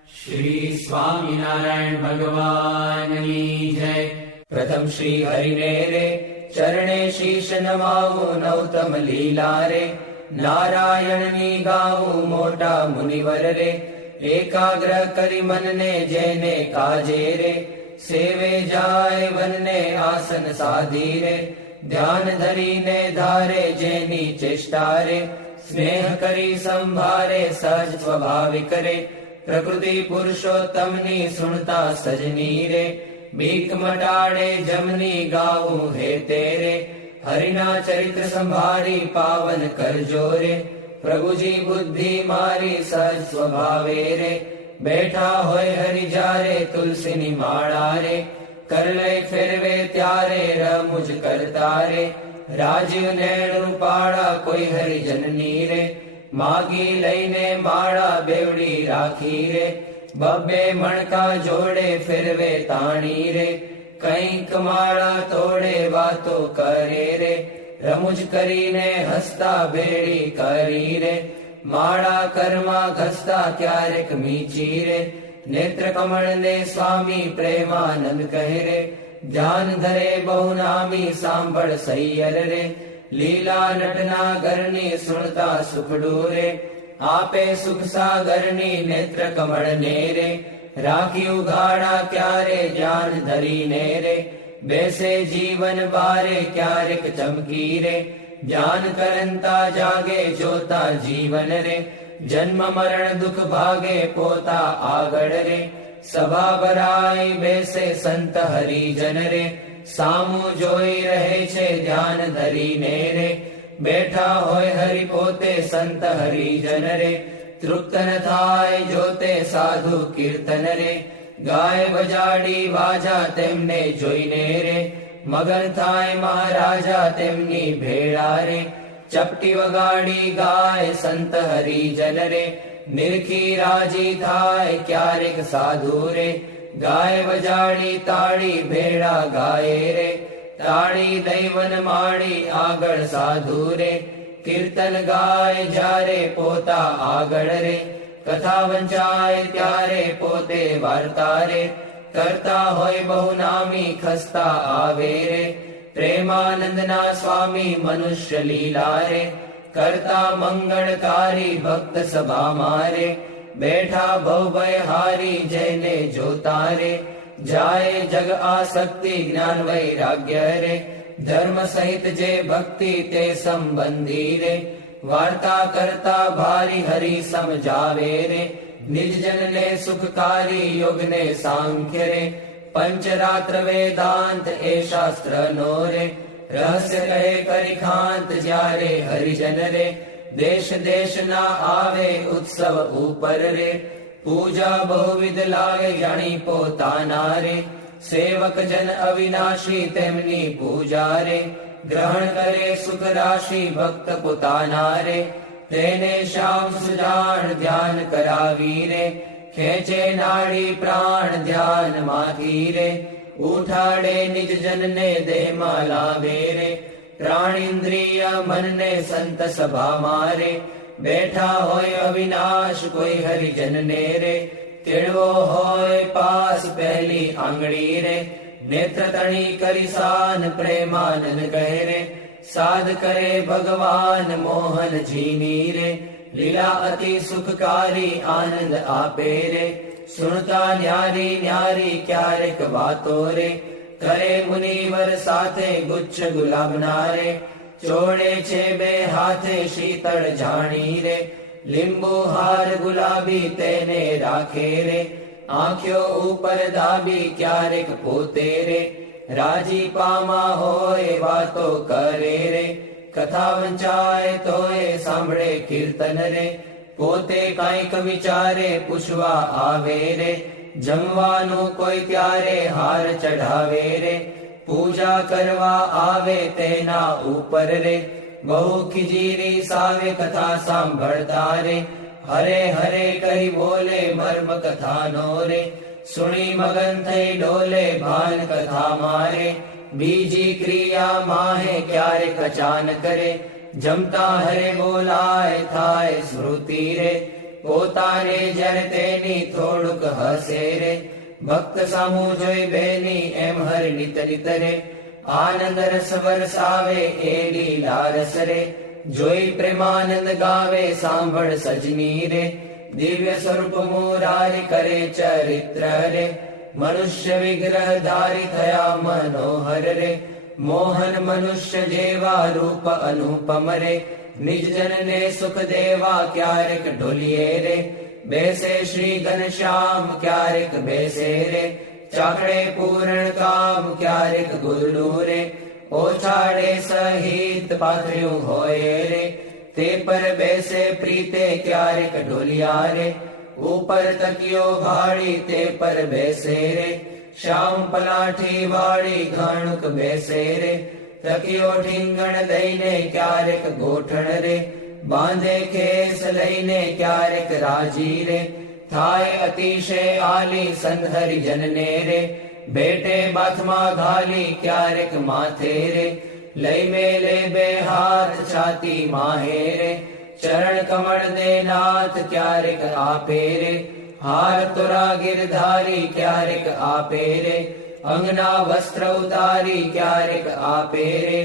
શ્રી સ્વામિનારાયણ ભગવાનની જય. પ્રથમ શ્રી હરિને રે ચરણે શીશ નમાવું નૌતમ લીલા રે. નારાયણની ગાવું મોટા મુનિવર રે. એકાગ્ર કરી મનને જેને કાજે રે. સેવે જાય વનને આસન સાધી રે. ધ્યાન ધરીને ધારે જેની ચેષ્ટા રે. સ્નેહ કરી સંભારે સહજ સ્વાભાવિક રે. પ્રકૃતિ પુરુષોત્તમની સુણતા સજની રે. બીક મટાડે જમની ગાવું હે તેરે. હરિના ચરિત્ર સંભાળી પાવન કરજો રે. પ્રભુજી બુદ્ધિ મારી સહજ સ્વભાવે રે. બેઠા હોય હરિ જારે તુલસીની માળા રે. કરલે ફેરવે ત્યારે રમુજ કરતા રે. રાજીવ નેણું પાળા કોઈ હરિજનની રે. માગી લઈને માળા બેવડી રાખી રે. બબ્બે મણકા જોડે ફેરવે તાણી રે. કંઈક માળા તોડે વાતો કરે રે. રમુજ કરીને હસતા ભેળી કરી રે. માળા કર્મા ઘસતા ક્યારેક મીચી રે. નેત્ર કમળ ને સ્વામી પ્રેમાનંદ કહે રે. ધ્યાન ધરે બહુ નામી સાંભળ સૈયર રે. લીલા નટના ઘરની સુણતા સુખડું રે. આપે સુખ સાગરની નેત્ર કમળ ને રે. રાખ્યું ગાડા ક્યારે ધ્યાન ધરીને રે. બેસે જીવન બારે ક્યારેક ચમકી રે. ધ્યાન કરંતા જાગે જોતા જીવન રે. જન્મ મરણ દુઃખ ભાગે પોતા આગળ રે. સભા ભરાઈ બેસે સંત હરિજન રે. સામું જોઈ રહે છે ધ્યાન ધરીને રે. બેઠા હોય હરિ પોતે સંત હરિજન રે. તૃપ્ત ન થાય જોતે સાધુ કીર્તન રે. ગાય બજાડી વાજા તેમને જોઈને રે. મગન થાય મહારાજા તેમની ભેળા રે. ચપટી વગાડી ગાય સંત હરિજન રે. નિરખી રાજી થાય ક્યારેક સાધુ રે. ગાય વજાડી તાળી ભેળા ગાય રે. તાળી દૈવન માળી આગળ સાધુ રે. કીર્તન ગાય જ્યારે પોતા આગળ રે. કથા વંચાય ત્યારે પોતે વાર્તા રે. કરતા હોય બહુ નામી ખસ્તા આવે રે. પ્રેમાનંદના સ્વામી મનુષ્ય લીલા રે. કરતા મંગળકારી ભક્ત સભા મારે. બેઠા ભવભય હારી જઈને જોતા રે. જાય જગ આસક્તિ જ્ઞાન વૈરાગ્ય રે. ધર્મ સહિત જે ભક્તિ તે સંબંધી રે. વાર્તા કરતા ભારી હરિ સમજાવે રે. નિજજનને સુખકારી યોગને સાંખ્ય રે. પંચરાત્ર વેદાંત એ શાસ્ત્ર નો રે. રહસ્ય કહે કરી ખાંત જ્યારે હરિજન રે. દેશ દેશના આવે ઉત્સવ ઉપર રે. પૂજા બહુવિધ લાગે જાણી પોતાના રે. સેવક જન અવિનાશી તેમની પૂજા રે. ગ્રહણ કરે સુખ રાશિ ભક્ત પોતાના રે. તેને શ્યામ સુજાણ ધ્યાન કરાવી રે. ખેંચે નાડી પ્રાણ ધ્યાન માંથી રે. ઉઠાડે નિજ જનને દેહમાં લાવે રે. પ્રાણિન્દ્રિય મનને સંત સભા મારે. બેઠા હોય અવિનાશ કોઈ હરિજન ને રે. તેડવો હોય પાસ પહેલી આંગળી રે. નેત્ર તણી કરી સાન પ્રેમાનંદ કહે રે. સાધ કરે ભગવાન મોહન જીની રે. લીલા અતિ સુખકારી આનંદ આપે રે. સુણતા ન્યારી ન્યારી ક્યારેક વાતો રે. કરે મુનિવર સાથે ગુચ્છ ગુલાબના રે. ચોડે છે બે હાથે શીતળ જાણી રે. લીંબુ હાર ગુલાબી તેને રાખે રે. આંખ્યો ઉપર દાબી ક્યારેક પોતે રે. રાજી પામા હોય વાતો કરે રે. કથા વંચાય તોય સાંભળે કીર્તન રે. પોતે કાંઈક વિચારે પૂછવા આવે રે. જમવાનું કોઈ ત્યારે હાર ચઢાવે રે. પૂજા કરવા આવે તેના ઉપર રે. બહુ ખીજીરી સાવે કથા સાંભળતા રે. હરે હરે કરી બોલે મર્મ કથાનો રે. સુણી મગન થઈ ડોલે ભાન કથા મારે. બીજી ક્રિયા માહે ક્યારેક અચાનક રે. જમતા હરે બોલાય થાય સ્મૃતિ રે. પોતાને જ્યારે તેની થોડું લોક હસે રે ભક્ત સામું જોઈ બેની એમ હર નિત નિત રે આનંદ રસ વરસાવે એ લીલા રસ રે જોઈ પ્રેમાનંદ ગાવે સાંભળ સજની રે દિવ્ય સ્વરૂપ મુરારી કરે ચરિત્ર રે મનુષ્ય વિગ્રહ ધારી થયા મનોહર રે મોહન મનુષ્ય જેવા રૂપ અનુપમ રે નિજ જનને સુખ દેવા ક્યારેક ઢોલીએ રે બેસે શ્રી ઘનશ્યામ ક્યારેક બેસે રે ચાકડે પૂર્ણ કામ ક્યારેક ગુરડું રે ઓછાડે સહિત પાથર્યું હોય રે તે પર બેસે પ્રીતે ક્યારેક ઢોલિયા રે ઉપર તકિયો ભાળી તે પર બેસે રે શ્યામ પલાઠી વાળી ઘાણુક બેસે રે તકિયો ઠીંગણ દઈને ક્યારેક ગોઠણ રે બાંધે ખેસ લઈને ક્યારેક રાજી રે થાય અતિશય આલી સંહરી જનને રે બેટે બાથમાં ઘાલી ક્યારેક માથે રે લઈ મેલે બે હાથ છાતી માહે રે ચરણ કમળ દે નાથ ક્યારેક આપે રે હાર તોરા ગિરધારી ક્યારેક આપે રે અંગના વસ્ત્ર ઉતારી ક્યારેક આપે રે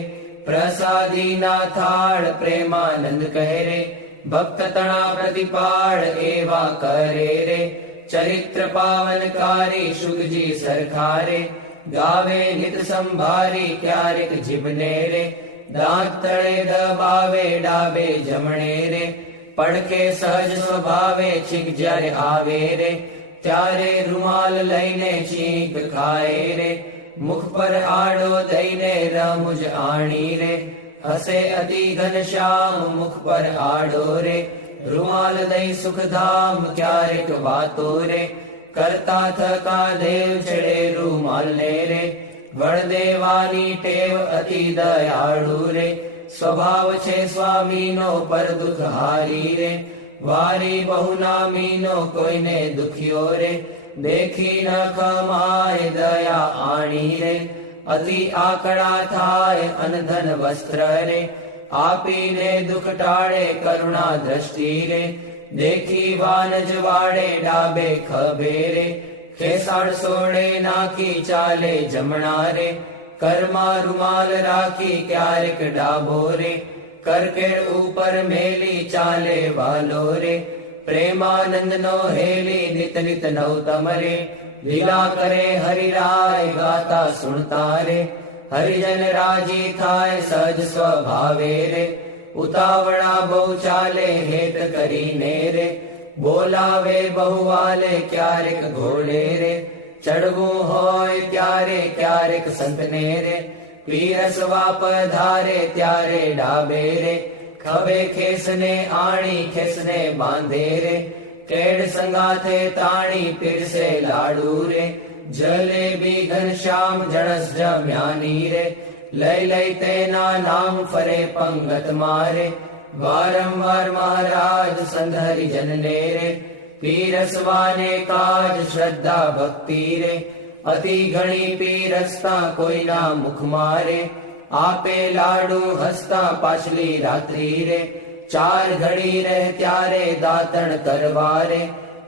પ્રસાદી ના થાળ પ્રેમાનંદ કહે રે ભક્ત તણા પ્રતિપાળ એવા કરે રે ચરિત્ર પાવનકારી શુગજી સરખારે ગાવે નિત સંભારી ક્યારેક જીભને રે દાંત તળે દબાવે ડાબે જમણે રે પડકે સહજ સ્વભાવે છીંક જ્યારે આવે રે ત્યારે રૂમાલ લઈને છીંક ખાય રે મુખ પર આડો દઈને રમુજ આણી રે હસે અતિ ઘનશ્યામ મુખ પર આડો રે રૂમાલ દઈ સુખધામ ક્યારેક વાતો રે કરતા થકા દેવ છેડે રૂમાલ ને રે વળ દેવાની ટેવ અતિ દયાળુ રે સ્વભાવ છે સ્વામીનો પર દુઃખ હારી રે વારી બહુ નામીનો કોઈને દુખ્યો રે દેખી ન ખમાય દયા આણી રે અતિ આકડા થાય અનધન વસ્ત્ર રે આપીને દુઃખ ટાળે કરુણા દ્રષ્ટિ રે દેખી વાનજ વાડે ડાબે ખભે રે ખેસાડ સોડે નાખી ચાલે જમણા રે કરમાં રૂમાલ રાખી ક્યારેક ડાબો રે કરકેડ ઉપર મેલી ચાલે વાલો રે પ્રેમાનંદ નો હેલી નિત નિત નવતમ રે લીલા કરે હરિરાય ગાતા સુણતા રે હરિજન રાજી થાય સહજ સ્વભાવે રે ઉતાવળા બહુ ચાલે હેત કરીને રે બોલાવે બહુ વાલે ક્યારેક ઘોડે રે ચડવું હોય ત્યારે ક્યારેક સંતને રે પીરસવા પધારે ત્યારે ડાબે રે ખભે ખેસને આણી ખેસને બાંધે રે કેડ સંગાથે તાણી પીરસે લાડુ રે જલેબી ઘનશ્યામ જણસ જમ્યાની રે લઈ લઈ તેના નામ ફરે પંગત મારે વારંવાર મહારાજ સંધરી જનને રે પીરસવાને કાજ શ્રદ્ધા ભક્તિ રે અતિ ઘણી પીરસતા કોઈના મુખ મારે આપે લાડુ હસતા પાછલી રાત્રિ રે ચાર ઘડી રહે ત્યારે દાતણ કરવારે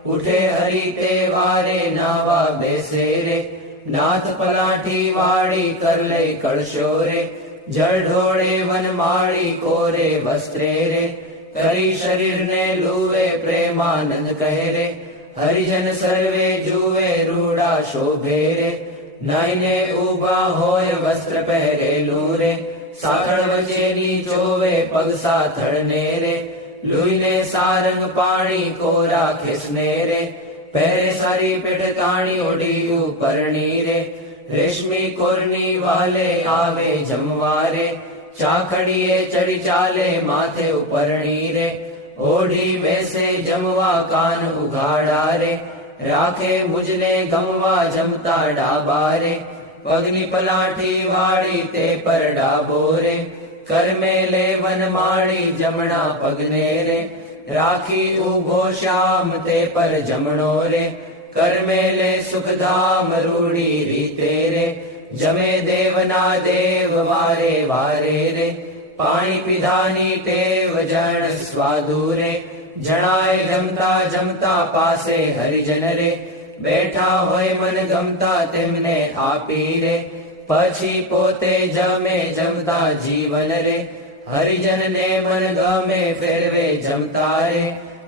ઉઠે હરી તે વારે નાવા બેસે રે નાથ પલાઠી વાળી કર લે કળશો રે જળ ઢોળે વનમાળી કોરે વસ્ત્રે રે કરી શરીરને લૂવે પ્રેમાનંદ કહે રે હરિજન સર્વે જુવે રૂડા શોભે રે નાઈને ઉભા હોય વસ્ત્ર પહેરેલું રે સાખળ વચ્ચેની ચોવે પગ સાથળને રે લુઈને સારંગ પાણી કોરા ખેસને રે પહેરે સારી પેટ તાણી ઓઢી ઉપરણી રે રેશમી કોરની વાલે આવે જમવારે ચાખડીએ ચડી ચાલે માથે ઉપરણી રે ઓઢી બેસે જમવા કાન ઉઘાડા રે રાખે મુજને ગમવા જમતા ડાબા રે પગની પલાઠી વાળી તે પર ડાબો રે કરમે લે વનમાળી જમણા પગને રે રાખી ઉભો શ્યામ તે પર જમણો રે કરમે લે સુખધામ રૂડી રીતે રે જમે દેવના દેવ વારે વારે રે પાણી પીધાની ટેવ જણ સ્વાદુ રે જણાય જમતા જમતા પાસે હરિજન રે, બેઠા હોય મન ગમતા તેમને આપી રે, પછી પોતે જમે જમતા જીવન રે, હરિજન ને મન ગમે ફેરવે જમતા રે,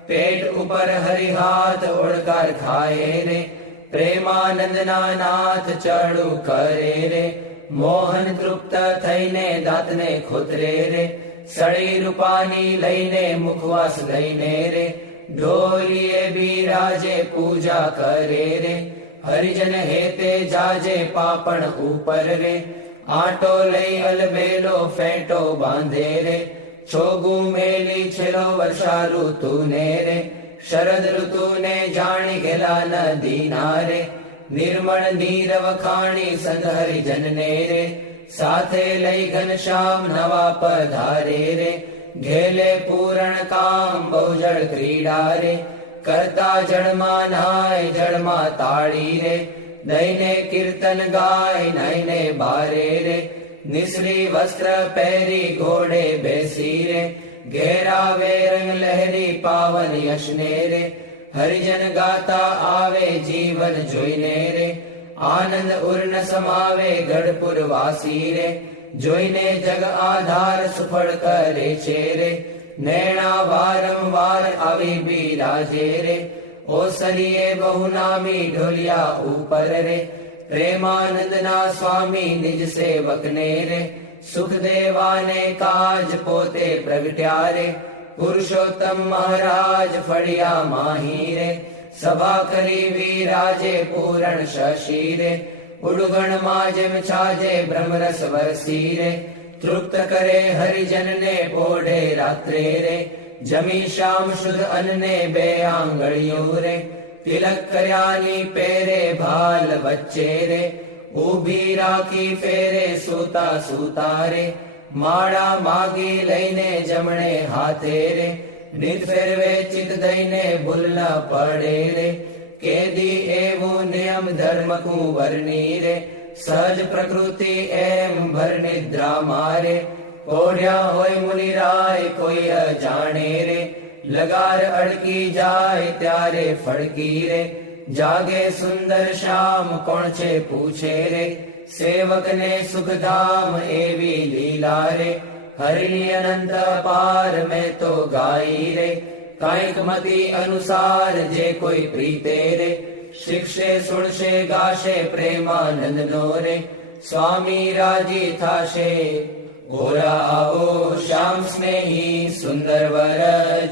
પેટ ઉપર હરિહાથ ઓળકાર ખાય રે, પ્રેમાનંદના નાથ ચડું કરે રે, મોહન તૃપ્ત થઈને દાંતને ખોતરે રે, સળી રૂપાની લઈને મુખવાસ લઈને રે, ઢોલીએ બિરાજે પૂજા કરે રે, હરિજન હેતે જાજે પાપણ ઉપર રે, આટો લઈ અલબેલો ફેંટો બાંધે રે, છોગું મેલી છેલ્લો વર્ષા ઋતુને રે, શરદ ઋતુને જાણી ગેલા નદી નારે, નિર્મળ નીરવ ખાણી સંત હરિજન ને રે, સાથે લઈ ઘનશ્યામ નવા પધારે રે, ઘેલે પૂરણ કામ બહુજળ ક્રીડા રે, કરતા જળમાં નાય જળમાં તાળી રે, દઈને કીર્તન ગાય નાઈને બારે રે, નિસરી વસ્ત્ર પહેરી ઘોડે બેસી રે, ઘેરાવે રંગ લહેરી પાવન યશને રે, હરિજન ગાતા આવે જીવન જોઈને રે, આનંદ ઉર્ન સમાવે ગઢપુર વાસી રે, જોઈને જગ આધાર સુફળ કરે છે રે, નૈણા વારંવાર આવી બિરાજે રે, ઓસરીએ બહુ નામી ઢોલિયા ઉપર રે, પ્રેમાનંદના સ્વામી નિજ સેવકને રે, સુખદેવાને કાજ પોતે પ્રગટ્યા રે, પુરુષોત્તમ મહારાજ ફળિયા માહી રે, સભા કરી વિરાજે પૂરણ શશી રે, ઉડગણમાં જેમ છાજે બ્રહ્મરસ વરસી રે, તૃપ્ત કરે હરિજનને પોઢે રાત્રે રે, જમી શ્યામ શુદ્ધ અન્ને બે આંગળીઓ રે, તિલક કર્યાની પેરે ભાલ વચ્ચે રે, ઊભી રાખી ફેરે સૂતા સૂતા રે, માળા માગી લઈને જમણે હાથે રે, નિત ફેરવે ચિત દઈને ભૂલ ન પડે રે, કેદી એવું નિયમ ધર્મ કુંવરની રે, સહજ પ્રકૃતિ એમ ભર નિદ્રા મારે, પોઢ્યા હોય મુનિરાય કોઈ અજાણે રે, લગાર અડકી જાય ત્યારે ફડકી રે, જાગે સુંદર શ્યામ કોણ છે પૂછે રે, સેવકને સુખધામ એવી લીલા રે, હરિની અનંત પાર મેં તો ગાઈ રે, કાંઈક મતિ અનુસાર જે કોઈ પ્રીતે રે, શિક્ષે સુણશે ગાશે પ્રેમાનંદ નો રે, સ્વામી રાજી થાશે ઘોડા આવો શ્યામ સ્નેહી સુંદર વર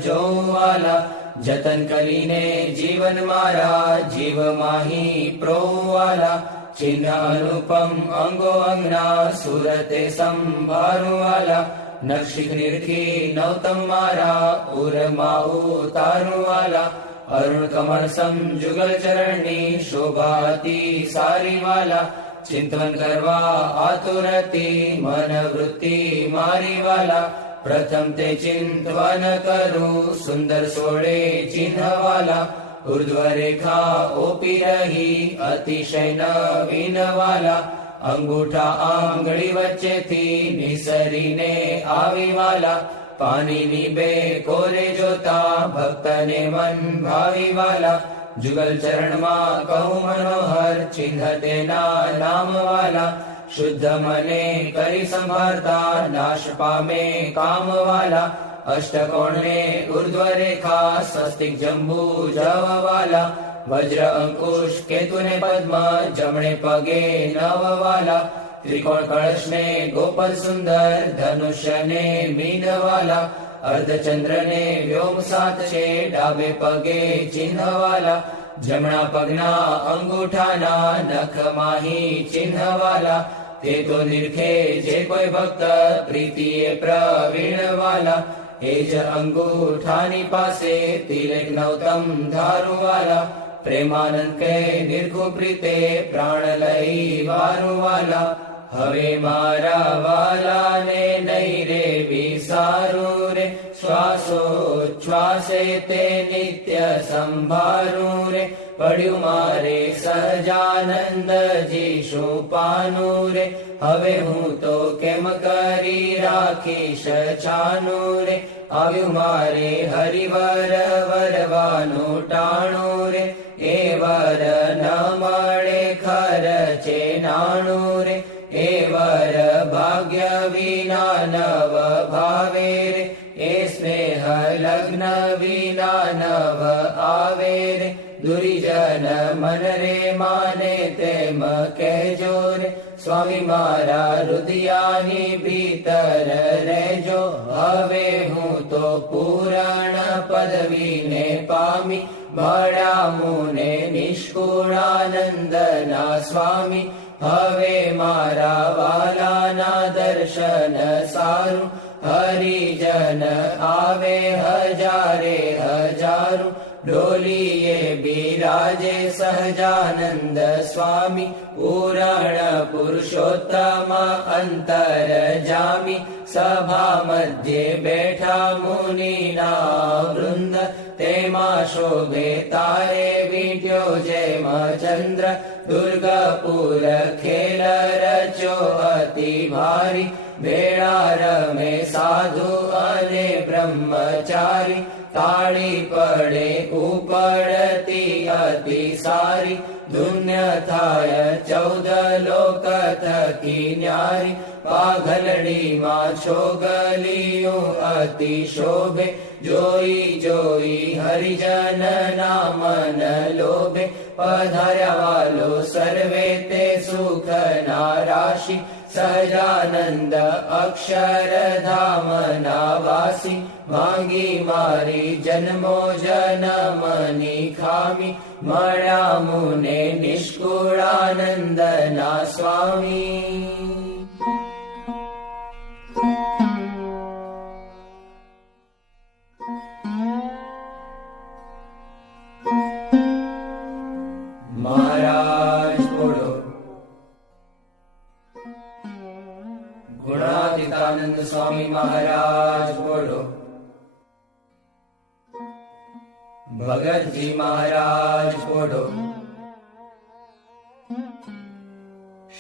જોવાલા, જતન કરીને જીવન મારા જીવ માહી પ્રોવાલા, ચિહ્ન અનુપમ અંગો અંગના સુરતે સંભાળવાલા, નક્ષિક નિરખી નવતમ મારા ઉરમાં ઉતારવાલા, અરુણ કમળ સમ જુગલ ચરણની શોભાતી સારી વાલા, ચિંતન કરવા આતુરતી મન વૃત્તિ મારી વાલા, પ્રથમ તે ચિંતવન કરું સુંદર સોળે ચિહ્નવાલા, ઉર્ધ્વ રેખા ઓપી રહી અતિશય નવીન વાલા, અંગૂઠા આંગળી વચ્ચેથી નિસરીને આવી વાલા, પાણીની બે કોરે જોતા ભક્તને મન ભાવી વાલા, જુગલ ચરણમાં કહું મનોહર ચિહ્ન તેના નામ વાલા, શુદ્ધ મને કરી સંભાળતા નાશ પામે કામ વાલા, અષ્ટકોણને ઉર્ધ્વ રેખા સ્વસ્તિક જંબુ જવાલા, વજ્ર અંકુશ કેતુને પદ્મ જમણે પગે નવવાલા, ત્રિકોણ કળશને ગોપલ સુંદર ધનુષ્યને મીનવાલા, અર્ધચંદ્રને વ્યોમ સાત છે ડાબે પગે ચિહ્નવાલા, જમણા પગના અંગૂઠાના નખ માહી ચિહ્નવાલા, તે તો નિરખે જે કોઈ ભક્ત પ્રીતિએ પ્રવીણવાલા, એ જ અંગૂઠાની પાસે તિલક નવતમ ધારુવાલા, પ્રેમાનંદ કે નિર્ખુ પ્રીતે પ્રાણ લઈ વારુવાલા, હવે મારા વાલાને નહીં રે વિસારું રે, શ્વાસોચ્છ્વાસે તે નિત્ય સંભારું રે. પડ્યું મારે સહજાનંદજી શું પાનું રે, હવે હું તો કેમ કરી રાખીશ છાનું રે. આવ્યું મારે હરિવર વરવાનું ટાણું રે, એ વર ન મળે ખર્ચે નાણું રે. એ વર ભાગ્ય વિના નવ ભાવે રે, એ સ્નેહ લગ્ન વિના નવ આવે રે. દુર્જન મન રે માને તેમ કહેજો રે, સ્વામી મારા હૃદયાની ભીતર રહેજો. હવે હું તો પૂરણ પદવીને પામી, મળ્યા મુને નિષ્કુળાનંદના સ્વામી. હવે મારા વાલાના દર્શન સારું, હરિજન આવે હજારે હજારું. ડોલીએ બિરાજે સહજાનંદ સ્વામી, પૂરણ પુરુષોત્તમ અંતર જામી. સભા મધ્યે બેઠા મુનિના વૃંદ, તેમાં શોભે તારે વીંટ્યો જેમ ચંદ્ર. દુર્ગપુર ખેલ રચ્યો અતિ ભારી, ભેળા રમે સાધુ અને બ્રહ્મચારી. તાળી પડે ઉપડતી અતિ સારી, ધુન્ય થાય 14 લોક થકી ન્યારી. પાઘલડીમાં છોગલિયું અતિ શોભે, જોઈ જોઈ હરિજન ના મન લોભે. પધાર્યા વાલો સર્વે તે સુખ ના રાશિ, સહજાનંદ અક્ષરધામ ના વાસી. માંગી મારી જન્મો જન્મની ખામી, મળ્યા મુને નિષ્કુળાનંદ ના સ્વામી. મહારાજ બોલો. ગુણાતીતાનંદ સ્વામી મહારાજ બોલો. ભગતજી મહારાજ બોલો.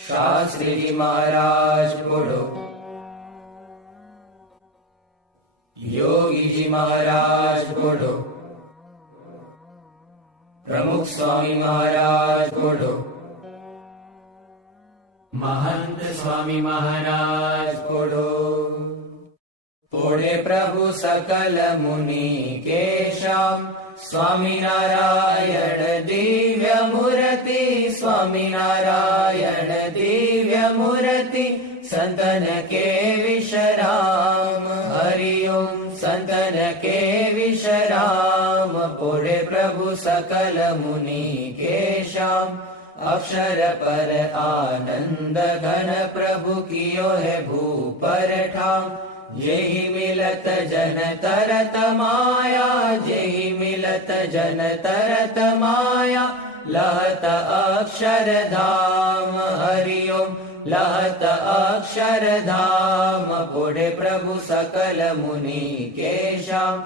શાસ્ત્રીજી મહારાજ બોલો. યોગીજી મહારાજ બોલો. પ્રમુખ સ્વામી મહારાજ બોલો. महंत स्वामी महाराज બોલો. પોળે પ્રભુ સકલ મુનિ કેશામ, સ્વામિનારાયણ દિવ્ય મૂર્તિ. સ્વામિનારાયણ દિવ્ય મૂર્તિ, સંતન કે વિશ્રામ. હરિઓમ સંતન કે વિશ્રામ. પોળે પ્રભુ સકલ મુનિ કેશામ, अक्षर पर आनंद घन प्रभु कियो है भूपर ठाम. जेहि मिलत जन तरत माया, जेहि मिलत जन तरत माया. लहत अक्षर धाम. हरिओम लहत अक्षर धाम. पोढ़े प्रभु सकल मुनि केशाम,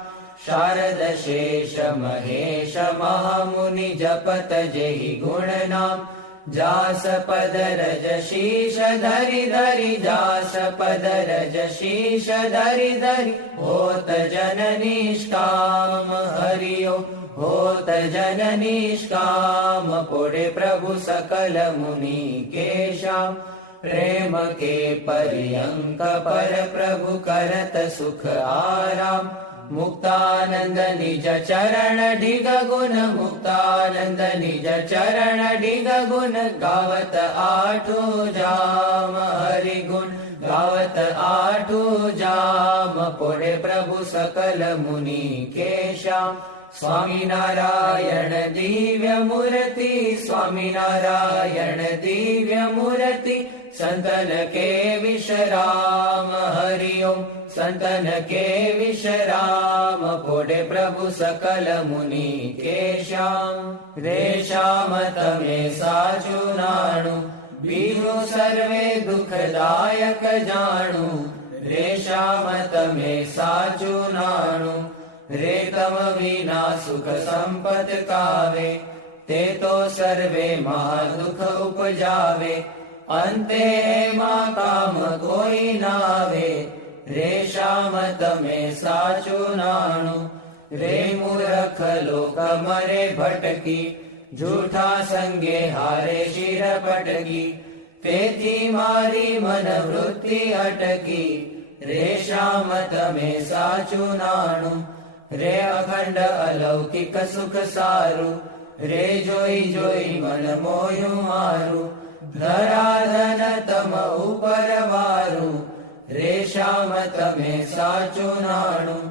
शारद शेष महेश महामुनि जपत जेहि गुण नाम. जास पद रज शीश धरि धरि, जास पद रज शीश धरि धरि. होत जन निष्काम. हरिओम होत जन निष्काम. पोढ़े प्रभु सकल मुनि केशाम, प्रेम के पर्यंक पर प्रभु करत सुख आराम. मुक्तानंद निज चरण ढिग गुण, मुक्तानंद निज चरण ढिग गुण. गावत आठो जाम. हरि गुण गावत आठो जाम. पोढ़े प्रभु सकल मुनि केशाम, स्वामीनारायण दिव्य मूर्ति. स्वामीनारायण दिव्य मूर्ति, संतन के विश्राम. हरिओम संतन के विश्राम. पोढ़े प्रभु सकल मुनि केशाम. रेशाम तमे साचु नाणु, બીજું સર્વે દુઃખદાયક જાણું, રે શ્યામ તમે સાચું નાણું. રે તમ વિના સુખ સંપત કાવે, તે તો સર્વે મહાદુઃખ ઉપજાવે. અંતે એમાં કામ કોઈ નાવે, રે શ્યામ તમે સાચું નાણું. રે મૂર્ખ લોક મરે ભટકી, જૂઠા સંગે હારે શિર પટકી. તેથી મારી મન વૃત્તિ અટકી, રે શ્યામ તમે સાચું નાણું. રે અખંડ અલૌકિક સુખ સારું, રે જોઈ જોઈ મન મોયું મારું. ધરાધન તમ ઉપર વારું, રે શ્યામ તમે સાચું નાણું.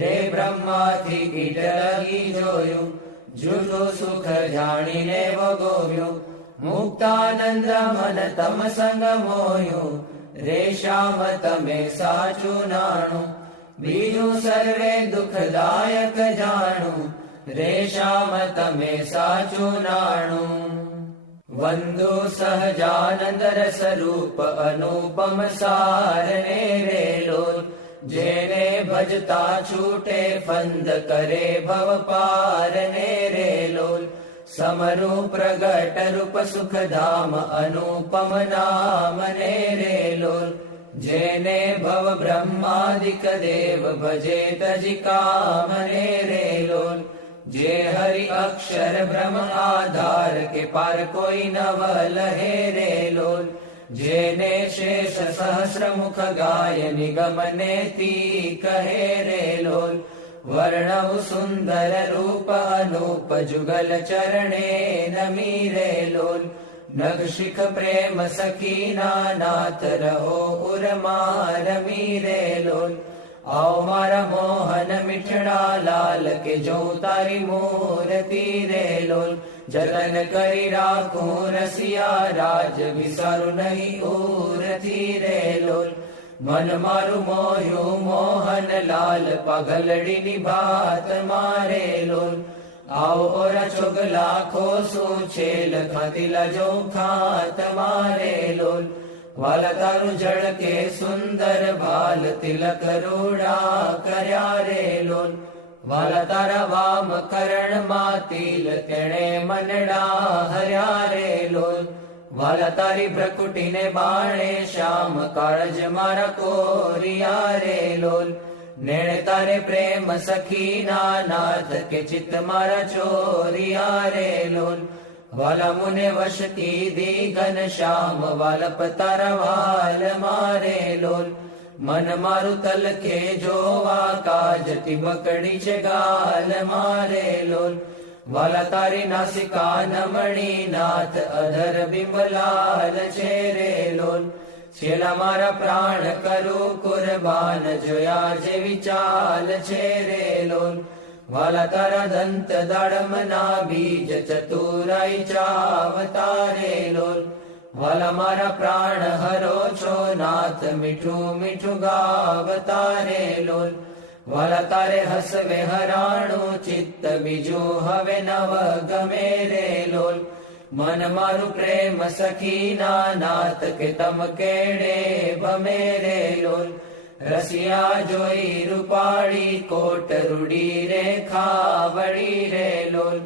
રે બ્રહ્માથી કીટ લગી જોયું, જૂઠું સુખ જાણીને ભોગવ્યું. મુક્તાનંદ મન તમ સંગ મોયું, રે શ્યામ તમે સાચું નાણું. બીજું સર્વે દુઃખદાયક જાણું, રે શ્યામ તમે સાચું નાણું. વંદુ સહજાનંદ રસ રૂપ અનુપમ સારને રે લોલ. જેને ભજતા છૂટે ફંદ કરે ભવ પારને રે લોલ. સમરૂ પ્રગટ રૂપ સુખધામ અનુપમ નામ ને રે લોલ. જેને ભવ બ્રહ્માદિક દેવ ભજે તજી કામ ને રે લોલ. જે હરિ અક્ષર બ્રહ્મ આધાર કે પાર કોઈ નવ લહે રે લોલ. જેને શેષ સહસ્ર મુખ ગાય નિગમ નેતિ કહે રે લોલ. વર્ણવ સુંદર રૂપ અનુપ જુગલ ચરણે નમી રે લોલ. નગ શિખ પ્રેમ સખીના નાથ રહો ઉરમાં રમી રે લોલ. આવ મારા મોહન મીઠડા લાલ કે જો તારી મૂર્તિ રે લોલ. જતન કરી રાખું રસિયા રાજ વિસારું નહીં ઉરથી રે લોલ. મન મારું મોયું મોહન લાલ પગલડીની ભાત મારે લોલ. આવ ઓરા ચોગલા ખોસું છેલ ખાતીલા જો ખાત મારે લોલ. વાલા તારું જળકે સુંદર ભાલ તિલક રૂડા કર્યા રે લોલ. વાલા તારા વામ કરણ માં તિલ તેણે મનડા હર્યા રે લોલ. વાલા તારી ભ્રકુટીને બાણે શ્યામ કાળજ મારા કોરિયા રે લોલ. નેણ તારે પ્રેમ સખીના નાથ કે ચિત્ત મારા ચોરિયા રે લોલ. વાલા મુને વશ કીધી ઘન શ્યામ વાલપ તારા વાલ મારે લોલ. મન મારું તલકે જોવા કાજ ટીબકડી છે ગાલ મારે લોલ. વાલા તારી નાસિકા નમણી નાથ અધર બિંબલાલ છે રે લોલ. છેલ્લા મારા પ્રાણ કરું કુરબાન જોયા જેવી ચાલ છે રે લોલ. વાલા તારા દંત દાડમ ના બીજ ચતુરાઈ ચાવતા રે લોલ. વાલા મારા પ્રાણ હરો છો નાથ મીઠું મીઠું ગાવતા રે લોલ. વાલા તારે હસવે હરાણું ચિત્ત બીજું હવે નવ ગમે રે લોલ. મન મારું પ્રેમ સખીના નાથ કે તમ કેડે ભમે રે લોલ. રસિયા જોઈ રૂપાળી કોટ રૂડી રે ખાવડી રે લોલ.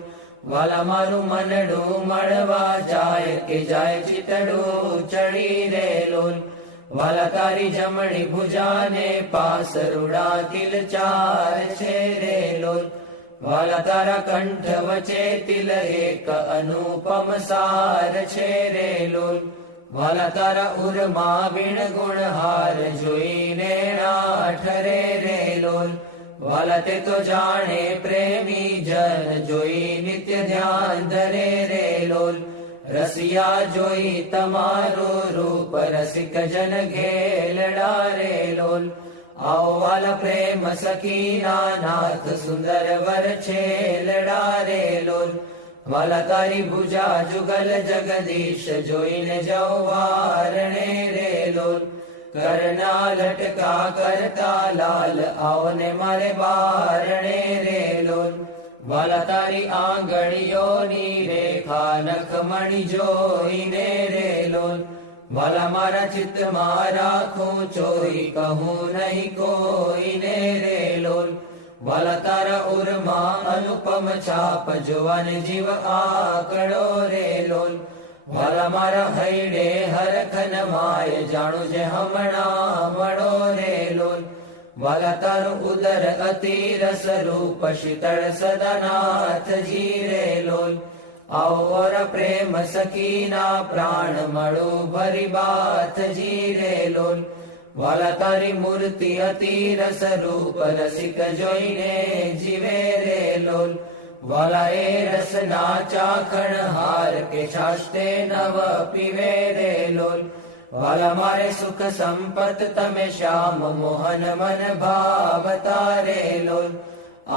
વાલા મારું મનડું મળવા જાય કે જાય ચિતડું ચડી રે લોલ. વાલા તારી જમણી ભુજાને પાસ રૂડા તિલ ચાર છે રે લોલ. વાલા તારા કંઠ વચ્ચે તિલ એક અનુપમ સાર છે રે લોલ. વાલા તારા ઉરમાં વીણ ગુણહાર જોઈને ઠરે રે લોલ. વાલા તે તો જાણે પ્રેમી જન જોઈ નિત્ય ધ્યાન ધરે રે લોલ. રસિયા જોઈ તમારું રૂપ રસિક જન ઘેલડા રે લોલ. આવો વાલા પ્રેમ સખીના નાથ સુંદર વર છેલડા રે લોલ. વાલા તારી ભુજા જુગલ જગદીશ જોઈને જવારણે રે લોલ. કરના લટકા કરતા લાલ આવને મારે બારણે રે લોલ. વાલા તારી આંગળીઓની રેખા નખમણી જોઈને રે લોલ, વાલા મારા ચિત્તમાં રાખું ચોઈ કહું નહીં કોઈને રે લોલ, વાલા તારા ઉરમાં અનુપમ છાપ જોવાને જીવ આકડો રે લોલ, વાલા મારા હૈડે હરખન માય જાણું જે હમણાં મળો રે લોલ, વાલા તારું ઉદર અતિ રસ રૂપ શીતળ સદાનાથજી રે લોલ, આવર પ્રેમ સખીના પ્રાણ મળું ભરી બાથજી રે લોલ, વાલા તારી મૂર્તિ અતિ રસ રૂપ રસિક જોઈને જીવે રે લોલ, વાલા એ રસના ચાખણ હાર કે છાષ્ટે નવ પીવે રે લોલ, વાલા મારે સુખ સંપત તમે શ્યામ મોહન મન ભાવતા રે લોલ,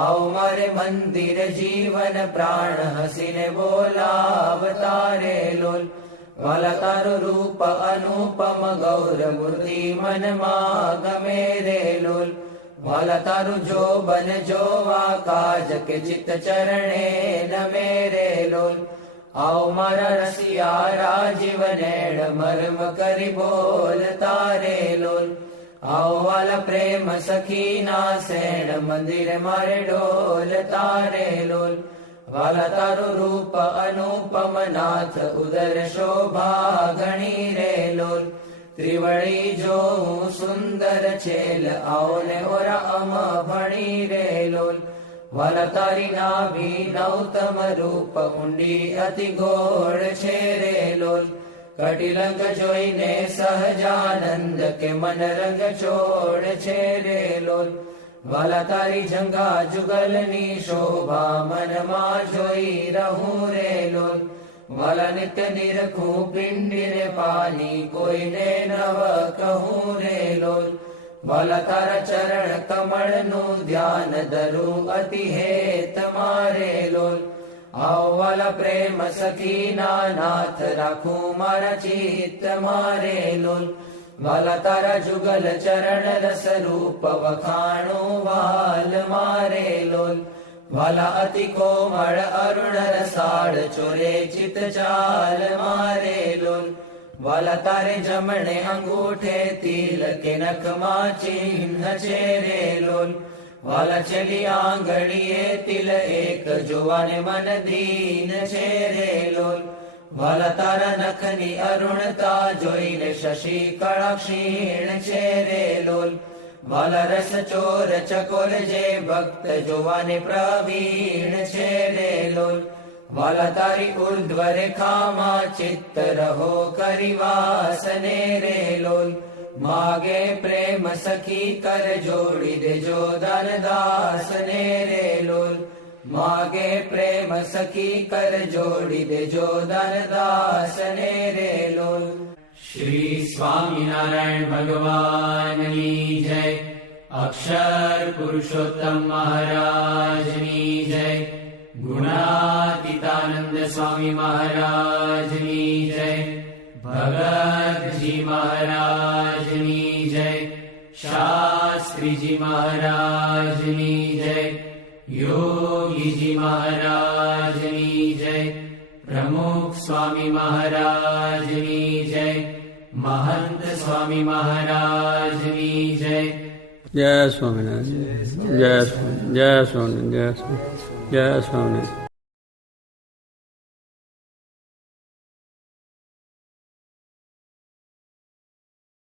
આવો મારે મંદિર જીવન પ્રાણ હસીને બોલાવતા રે લોલ, વાલા તારું રૂપ અનુપમ ગૌર મૂર્તિ મનમાં ગમે રે લોલ, વાલા તારું જોબન જોવા કાજ કે ચિત્ત ચરણે નમે રે લોલ, આવો મારા રસિયા રાજીવ નેણ મર્મ કરી બોલતા રે લોલ, આવો વાલા પ્રેમ સખીના સેણ મંદિર મારે ડોલતા રે લોલ, વાલા તારું રૂપ અનુપમ નાથ ઉદર શોભા ગણી રે લોલ, ત્રિવળી જોઉં સુંદર છેલ આવો ને ઓરા અમ ભણી રે લોલ, વાલા તારી નાભી નૌતમ રૂપ ઊંડી અતિ ગોળ છે રે લોલ, કટિલંગ જોઈને સહજાનંદ કે મન રંગ છોડ છે રે લોલ, વાલા તારી જંગા જુગલની શોભા મનમાં જોઈ રહું રે લોલ, વાલા નિત્ય નિરખું પિંડીને પાની કોઈને નવ કહું રે લોલ, વાલા તારા ચરણ કમળનું ધ્યાન ધરું અતિ હેત મારે લોલ, આવો વાલા પ્રેમ સખીના નાથ રાખું મારા ચિત્ત મારે લોલ, વાલા તારા જુગલ ચરણ રસ રૂપ વખાણું વાલ મારે લોલ, વાલા અતિ કોમળ અરુણ રસાળ ચોરે ચિત ચાલ મારે લોલ, વાલા તારે જમણે અંગૂઠે તિલ કે નખમાં ચિહ્ન છે રે લોલ, વાલા ચલી આંગળીએ તિલ એક જોવાને મન દીન છે રે લોલ, વાલા તારા નખની અરુણતા જોઈને શશી કળા ક્ષીણ છે રે લોલ, વાલા રસ ચોર ચકોર જે ભક્ત જોવાને પ્રવીણ છે રે લોલ, વાલા તારી ઉર્ધ્વ રેખામાં ચિત્ત રહો કરી વાસને રે લોલ, માગે પ્રેમ સખી કર જોડી દેજો દાન દાસને રે લોલ, માગે પ્રેમ સખી કર જોડી દેજો દાન દાસને રે લોલ. શ્રી સ્વામિનારાયણ ભગવાનની જય, અક્ષર પુરુષોત્તમ મહારાજની જય, ગુણાતીતાનંદ સ્વામી મહારાજની જય, ભગતજી મહારાજની જય, શાસ્ત્રીજી મહારાજની જય, યોગીજી મહારાજની જય, પ્રમુખ સ્વામી મહારાજની જય, મહંત સ્વામી મહારાજની જય. જય સ્વામિનારાયણ, જય સ્વામી, જય સ્વામી, જય સ્વામી, જય સ્વામી.